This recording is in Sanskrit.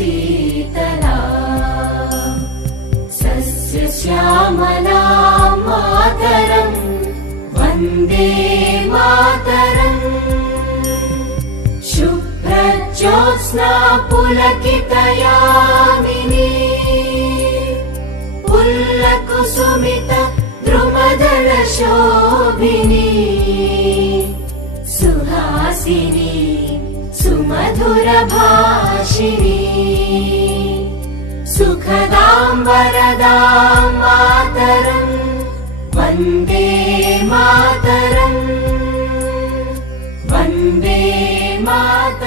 शीतला सस्यश्यामला मातरम् वन्दे मातरम् शुभ्रज्योत्स्ना पुलकितयामिनी पुल्लकुसुमित द्रुमदलशोभिनी सुहासिनी सुमधुरभाषिणी सुखदां वरदां मातरम् वन्दे मातरम् वन्दे मातरम्।